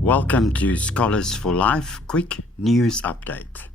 Welcome to Scholars for Life Quick News Update.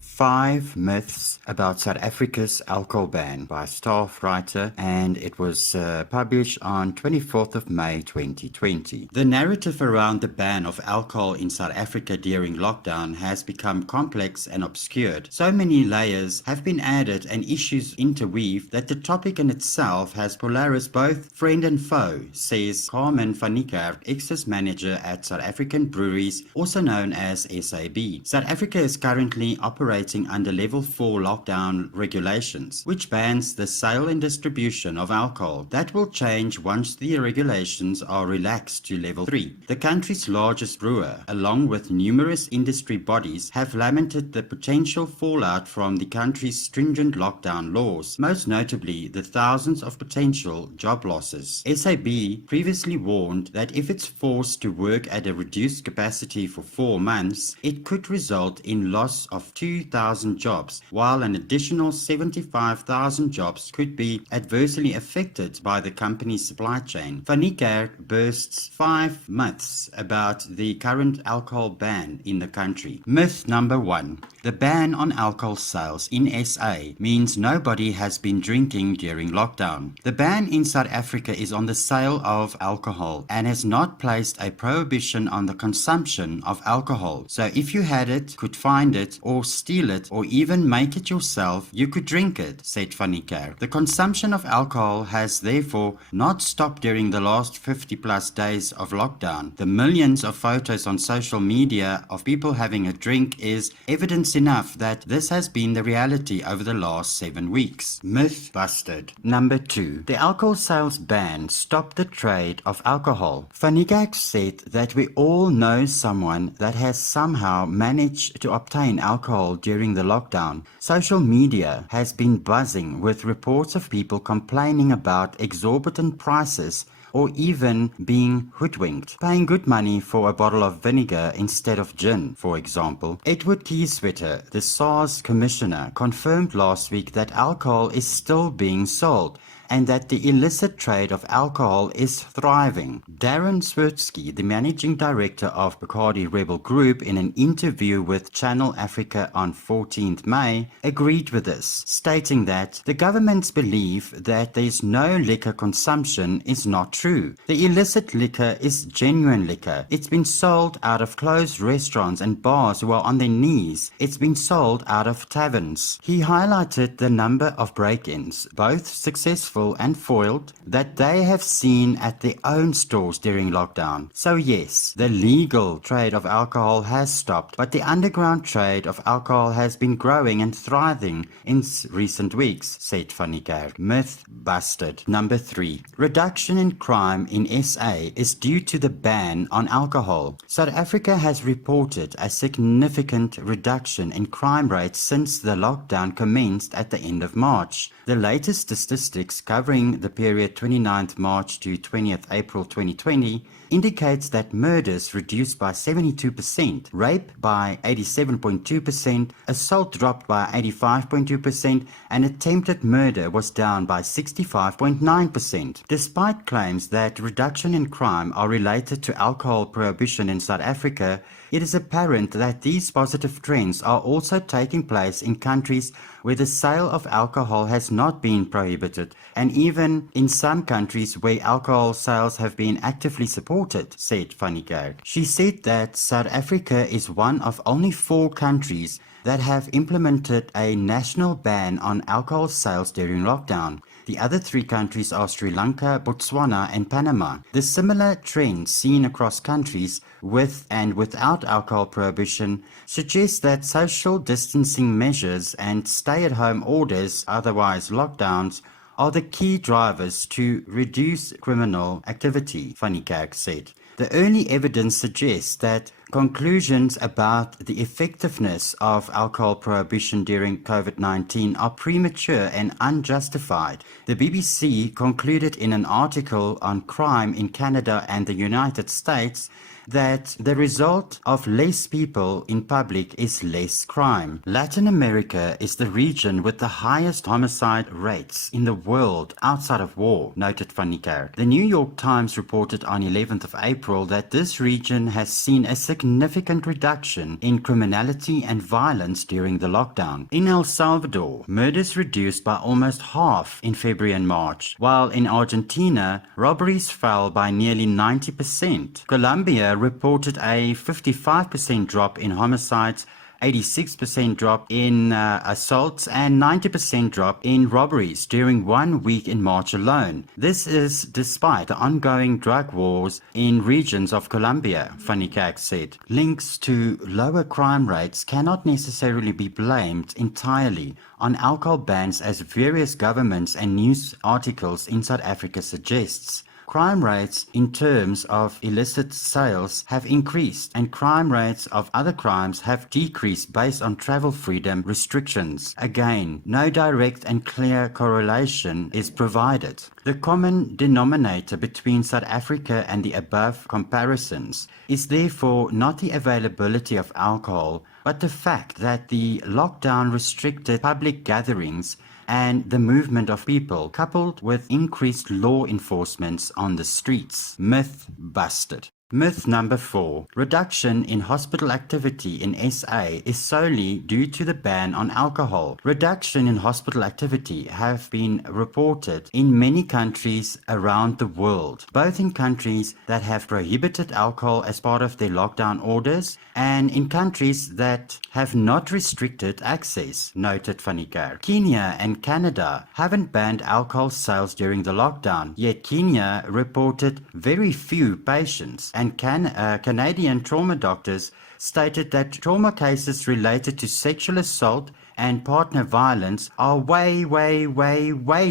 5 myths about South Africa's alcohol ban by staff writer, and it was published on 24th of May 2020. The narrative around the ban of alcohol in South Africa during lockdown has become complex and obscured. So many layers have been added and issues interweaved that the topic in itself has polarized both friend and foe, says Carmen van Niekerk, excise manager at South African Breweries, also known as SAB. South Africa is currently operating under level 4 lockdown regulations, which bans the sale and distribution of alcohol. That will change once the regulations are relaxed to level 3. The country's largest brewer, along with numerous industry bodies, have lamented the potential fallout from the country's stringent lockdown laws, most notably the thousands of potential job losses. SAB previously warned that if it's forced to work at a reduced capacity for 4 months, it could result in loss of 2,000 jobs, while an additional 75,000 jobs could be adversely affected by the company's supply chain. Van Niekerk bursts 5 myths about the current alcohol ban in the country. Myth number 1. The ban on alcohol sales in SA means nobody has been drinking during lockdown. The ban in South Africa is on the sale of alcohol and has not placed a prohibition on the consumption of alcohol. So if you had it, could find it, or steal it, or even make it yourself, you could drink it, said Van Niekerk. The consumption of alcohol has therefore not stopped during the last 50 plus days of lockdown. The millions of photos on social media of people having a drink is evidence enough that this has been the reality over the last 7 weeks. Myth busted. Number 2. The alcohol sales ban stopped the trade of alcohol. Van Niekerk said that we all know someone that has somehow managed to obtain alcohol during the lockdown. Social media has been buzzing with reports of people complaining about exorbitant prices or even being hoodwinked, paying good money for a bottle of vinegar instead of gin, for example. Edward Kieswetter, the SARS commissioner, confirmed last week that alcohol is still being sold and that the illicit trade of alcohol is thriving. Darren Swirsky, the managing director of Bacardi Rebel Group, in an interview with Channel Africa on 14th May, agreed with this, stating that the government's belief that there is no liquor consumption is not true. The illicit liquor is genuine liquor. It's been sold out of closed restaurants and bars who are on their knees. It's been sold out of taverns. He highlighted the number of break-ins, both successful and foiled, that they have seen at their own stores during lockdown. So yes, the legal trade of alcohol has stopped, but the underground trade of alcohol has been growing and thriving in recent weeks, said Van Niekerk. Myth busted. Number 3. Reduction in crime in SA is due to the ban on alcohol. South Africa has reported a significant reduction in crime rates since the lockdown commenced at the end of March. The latest statistics covering the period 29th March to 20th April 2020 indicates that murders reduced by 72%, rape by 87.2%, assault dropped by 85.2%, and attempted murder was down by 65.9%. Despite claims that reduction in crime are related to alcohol prohibition in South Africa, it is apparent that these positive trends are also taking place in countries where the sale of alcohol has not been prohibited, and even in some countries where alcohol sales have been actively supported, said Van Niekerk. She said that South Africa is one of only 4 countries that have implemented a national ban on alcohol sales during lockdown. The other three countries are Sri Lanka, Botswana, and Panama. The similar trends seen across countries with and without alcohol prohibition suggests that social distancing measures and stay-at-home orders, otherwise lockdowns, are the key drivers to reduce criminal activity, van Niekerk said. The early evidence suggests that conclusions about the effectiveness of alcohol prohibition during COVID-19 are premature and unjustified. The BBC concluded in an article on crime in Canada and the United States that the result of less people in public is less crime. Latin America is the region with the highest homicide rates in the world outside of war, noted van Niekerk. The New York Times reported on 11th of April that this region has seen a significant reduction in criminality and violence during the lockdown. In El Salvador, murders reduced by almost half in February and March, while in Argentina, robberies fell by nearly 90%. Colombia reported a 55% drop in homicides, 86% drop in assaults, and 90% drop in robberies during 1 week in March alone. This is despite the ongoing drug wars in regions of Colombia, van Niekerk said. Links to lower crime rates cannot necessarily be blamed entirely on alcohol bans, as various governments and news articles in South Africa suggests. Crime rates in terms of illicit sales have increased, and crime rates of other crimes have decreased based on travel freedom restrictions. Again, no direct and clear correlation is provided. The common denominator between South Africa and the above comparisons is therefore not the availability of alcohol, but the fact that the lockdown restricted public gatherings and the movement of people, coupled with increased law enforcement on the streets. Myth busted. Myth number 4. Reduction in hospital activity in SA is solely due to the ban on alcohol. Reduction in hospital activity have been reported in many countries around the world, both in countries that have prohibited alcohol as part of their lockdown orders and in countries that have not restricted access, noted van Niekerk. Kenya and Canada haven't banned alcohol sales during the lockdown, yet Kenya reported very few patients, and Canadian trauma doctors stated that trauma cases related to sexual assault and partner violence are way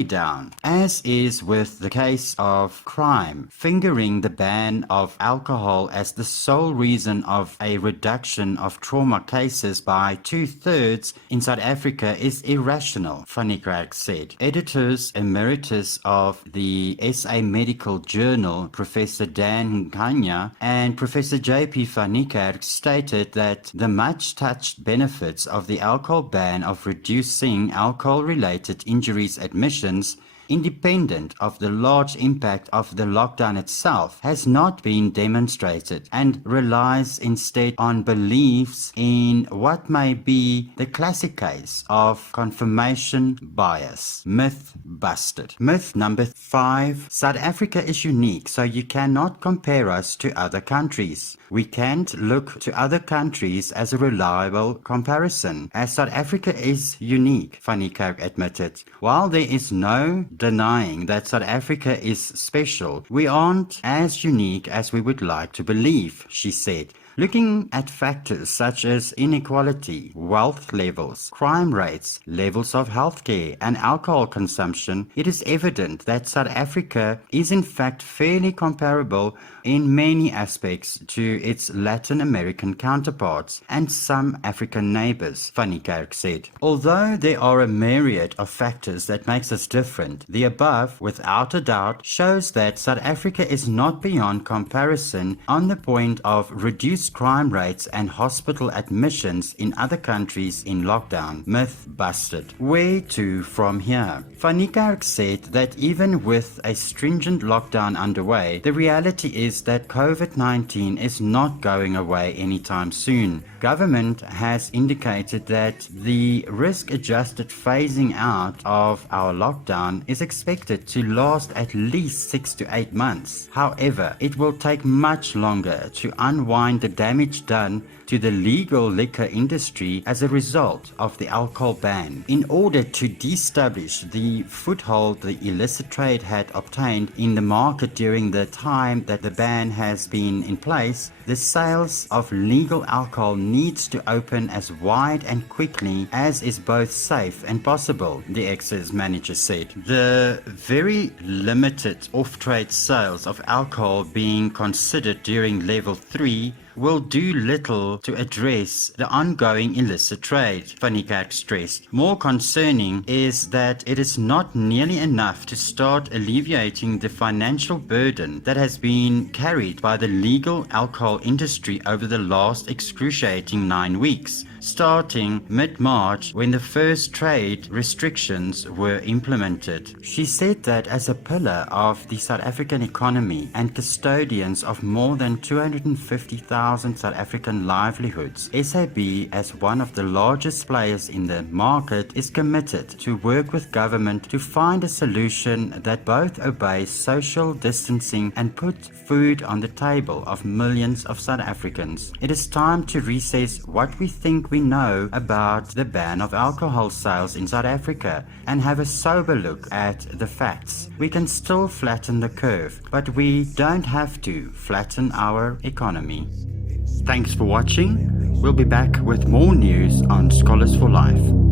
down. As is with the case of crime, fingering the ban of alcohol as the sole reason of a reduction of trauma cases by 2/3 in South Africa is irrational, van Niekerk said. Editors emeritus of the SA Medical Journal, Professor Dan Nkanya and Professor J.P. van Niekerk stated that the much-touched benefits of the alcohol ban of reducing alcohol-related injuries admissions, independent of the large impact of the lockdown itself, has not been demonstrated and relies instead on beliefs in what may be the classic case of confirmation bias. Myth busted. Myth number 5. South Africa is unique, so you cannot compare us to other countries. We can't look to other countries as a reliable comparison, as South Africa is unique, van Niekerk admitted. While there is no denying that South Africa is special, we aren't as unique as we would like to believe, she said. Looking at factors such as inequality, wealth levels, crime rates, levels of healthcare, and alcohol consumption, it is evident that South Africa is in fact fairly comparable in many aspects to its Latin American counterparts and some African neighbors, van Niekerk said. Although there are a myriad of factors that makes us different, the above, without a doubt, shows that South Africa is not beyond comparison on the point of reduced crime rates and hospital admissions in other countries in lockdown. Myth busted. Where to from here? Van Niekerk said that even with a stringent lockdown underway, the reality is that COVID-19 is not going away anytime soon. Government has indicated that the risk-adjusted phasing out of our lockdown is expected to last at least 6 to 8 months. However, it will take much longer to unwind the damage done to the legal liquor industry as a result of the alcohol ban. In order to destablish the foothold the illicit trade had obtained in the market during the time that the ban has been in place, the sales of legal alcohol needs to open as wide and quickly as is both safe and possible, the excise manager said. The very limited off-trade sales of alcohol being considered during level 3 will do little to address the ongoing illicit trade, Van Niekerk stressed. More concerning is that it is not nearly enough to start alleviating the financial burden that has been carried by the legal alcohol industry over the last excruciating 9 weeks, starting mid-March when the first trade restrictions were implemented. She said that as a pillar of the South African economy and custodians of more than 250,000 South African livelihoods, SAB, as one of the largest players in the market, is committed to work with government to find a solution that both obeys social distancing and put food on the table of millions of South Africans. It is time to reassess what we think we know about the ban of alcohol sales in South Africa and have a sober look at the facts. We can still flatten the curve, but we don't have to flatten our economy. Thanks for watching. We'll be back with more news on Scholars for Life.